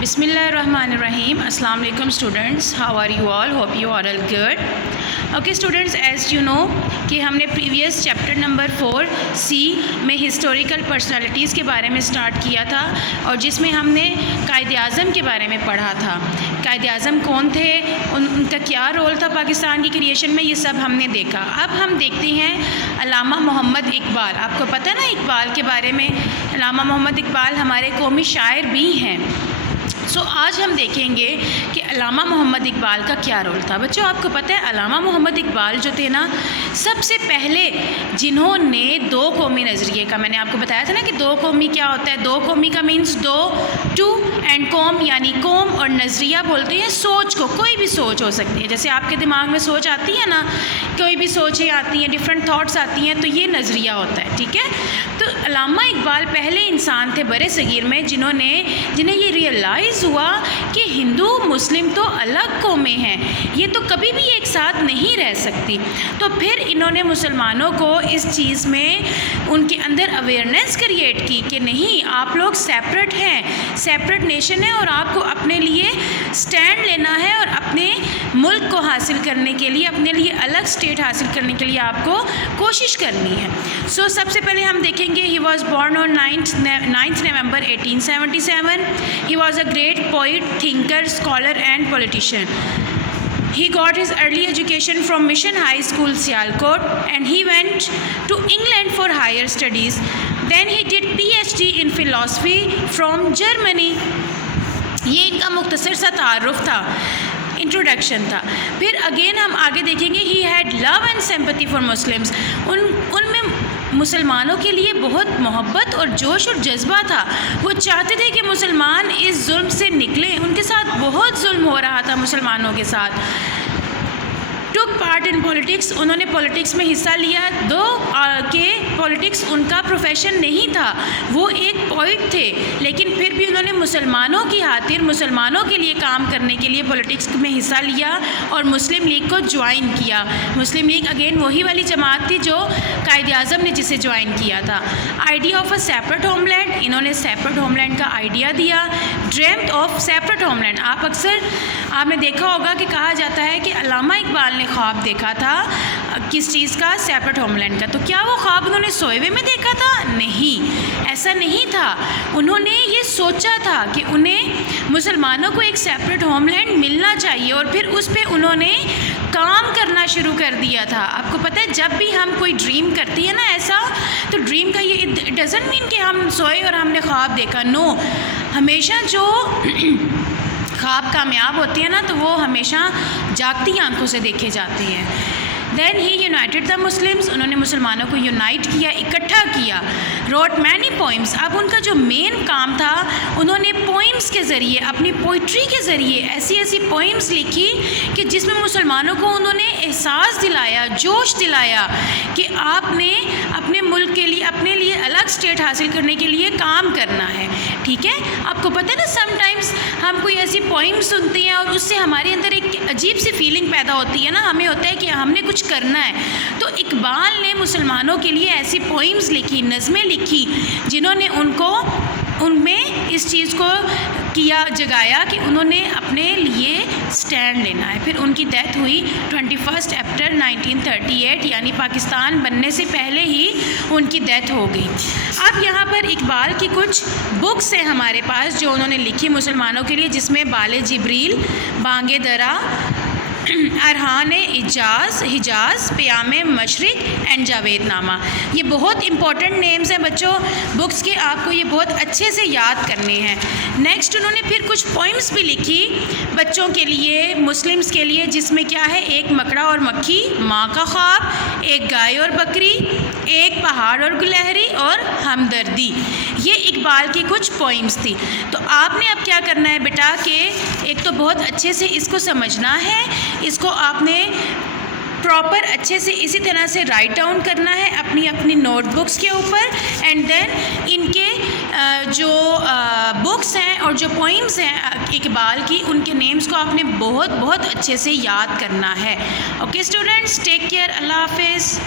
بسم اللہ الرحمن الرحیم. السلام علیکم students. How are you all? Hope you are all good. Okay students, as you know کہ ہم نے پریویس چیپٹر نمبر 4C میں ہسٹوریکل پرسنالٹیز کے بارے میں سٹارٹ کیا تھا, اور جس میں ہم نے قائد اعظم کے بارے میں پڑھا تھا. قائد اعظم کون تھے, ان کا کیا رول تھا پاکستان کی کریشن میں, یہ سب ہم نے دیکھا. اب ہم دیکھتے ہیں علامہ محمد اقبال. آپ کو پتہ نا اقبال کے بارے میں, علامہ محمد اقبال ہمارے قومی شاعر بھی ہیں. آج ہم دیکھیں گے کہ علامہ محمد اقبال کا کیا رول تھا. بچوں آپ کو پتہ ہے علامہ محمد اقبال جو تھے نا, سب سے پہلے جنہوں نے دو قومی نظریے کا, میں نے آپ کو بتایا تھا نا کہ دو قومی کیا ہوتا ہے. دو قومی کا مینس دو, ٹو اینڈ قوم, یعنی قوم اور نظریہ بولتے ہیں سوچ کو. کوئی بھی سوچ ہو سکتی ہے, جیسے آپ کے دماغ میں سوچ آتی ہے نا, کوئی بھی سوچیں آتی ہیں, ڈفرینٹ تھاٹس آتی ہیں, تو یہ نظریہ ہوتا ہے. ٹھیک ہے, تو علامہ اقبال پہلے انسان تھے برے صغیر میں جنہیں یہ ریئلائز ہوا کہ ہندو مسلم تو الگ قومیں ہیں, یہ تو کبھی بھی ایک ساتھ نہیں رہ سکتی. تو پھر انہوں نے مسلمانوں کو اس چیز میں ان کے اندر اویئرنیس کریٹ کی کہ نہیں, آپ لوگ سیپریٹ ہیں, سیپریٹ نیشن ہے, اور آپ کو اپنے لیے سٹینڈ لینا ہے, اور اپنے ملک کو حاصل کرنے کے لیے, اپنے لیے الگ اسٹیٹ حاصل کرنے کے لیے آپ کو کوشش کرنی ہے. سب سے پہلے ہم دیکھیں گے, he was born on 9th November 1877. He was a great poet, thinker, scholar and politician. He got his early education from Mission High School, Sialkot, and he went to England for higher studies. Then he did PhD in philosophy from Germany. یہ ان کا مختصر سا تعارف تھا, introduction تھا. پھر again ہم آگے دیکھیں گے, he had love and sympathy for Muslims. ان میں مسلمانوں کے لیے بہت محبت اور جوش اور جذبہ تھا. وہ چاہتے تھے کہ مسلمان اس ظلم سے نکلیں. ان کے ساتھ بہت ظلم ہو رہا تھا مسلمانوں کے ساتھ. ٹوک پارٹ ان پولیٹکس, انہوں نے پولیٹکس میں حصہ لیا, دو کہ پولیٹکس ان کا پروفیشن نہیں تھا, وہ ایک پوئٹ تھے, لیکن پھر بھی انہوں نے مسلمانوں کی خاطر, مسلمانوں کے لیے کام کرنے کے لیے پولیٹکس میں حصہ لیا اور مسلم لیگ کو جوائن کیا. مسلم لیگ اگین وہی والی جماعت تھی جو قائد اعظم نے جسے جوائن کیا تھا. Idea of a separate homeland, انہوں نے سیپریٹ ہوم لینڈ کا آئیڈیا دیا. Dreamed of separate homeland, آپ نے دیکھا ہوگا کہ کہا جاتا ہے کہ علامہ اقبال نے خواب دیکھا تھا کس چیز کا, سیپریٹ ہوم لینڈ کا. تو کیا وہ خواب انہوں نے سوئے ہوئے میں دیکھا تھا؟ نہیں, ایسا نہیں تھا. انہوں نے یہ سوچا تھا کہ انہیں مسلمانوں کو ایک سیپریٹ ہوم لینڈ ملنا چاہیے, اور پھر اس پہ انہوں نے کام کرنا شروع کر دیا تھا. آپ کو پتہ ہے جب بھی ہم کوئی ڈریم کرتی ہے نا ایسا, تو ڈریم کا یہ ڈزنٹ مین کہ ہم سوئے اور ہم نے خواب دیکھا. نو, ہمیشہ جو خواب کامیاب ہوتی ہے نا, تو وہ ہمیشہ جاگتی آنکھوں سے دیکھے جاتے ہیں. دین ہی یونائٹڈ دا مسلمس, انہوں نے مسلمانوں کو یونائٹ کیا, اکٹھا کیا. روٹ مینی پوئمس, اب ان کا جو مین کام تھا, انہوں نے پوئمس کے ذریعے, اپنی پوئٹری کے ذریعے ایسی پوئمس لکھی کہ جس میں مسلمانوں کو انہوں نے احساس دلایا, جوش دلایا کہ آپ نے اپنے ملک کے لیے, اپنے لیے الگ اسٹیٹ حاصل کرنے کے لیے کام کرنا ہے. ٹھیک ہے, آپ کو پتہ ہے نا سم ٹائمس ہم کوئی ایسی پوئم سنتے ہیں اور اس سے ہمارے اندر ایک عجیب سی فیلنگ پیدا ہوتی ہے نا, ہمیں ہوتا ہے کہ ہم نے کچھ کرنا ہے. تو اقبال نے مسلمانوں کے لیے ایسی پوئمز لکھی, نظمیں لکھی, جنہوں نے ان میں اس چیز کو کیا, جگایا کہ انہوں نے اپنے لیے سٹینڈ لینا ہے. پھر ان کی ڈیتھ ہوئی 21 اپریل 1938, یعنی پاکستان بننے سے پہلے ہی ان کی ڈیتھ ہو گئی. اب یہاں پر اقبال کی کچھ بکس ہیں ہمارے پاس جو انہوں نے لکھی مسلمانوں کے لیے, جس میں بال جبریل, بانگ درا, ارحان حجاز, پیام مشرق اینڈ جاوید نامہ. یہ بہت امپورٹنٹ نیمز ہیں بچوں بکس کے, آپ کو یہ بہت اچھے سے یاد کرنے ہیں. نیکسٹ انہوں نے پھر کچھ پوئمس بھی لکھی بچوں کے لیے, مسلمس کے لیے, جس میں کیا ہے, ایک مکڑا اور مکھی, ماں کا خواب, ایک گائے اور بکری, ایک پہاڑ اور گلہری, اور ہمدردی. یہ اقبال کی کچھ پوئمس تھی. تو آپ نے اب کیا کرنا ہے بیٹا کہ ایک تو بہت اچھے سے اس کو سمجھنا ہے, اس کو آپ نے پراپر اچھے سے اسی طرح سے رائٹ ڈاؤن کرنا ہے اپنی نوٹ بکس کے اوپر. اینڈ دین ان کے جو بکس ہیں اور جو پوئمس ہیں اقبال کی, ان کے نیمز کو آپ نے بہت اچھے سے یاد کرنا ہے. اوکے اسٹوڈنٹس, ٹیک کیئر, اللہ حافظ.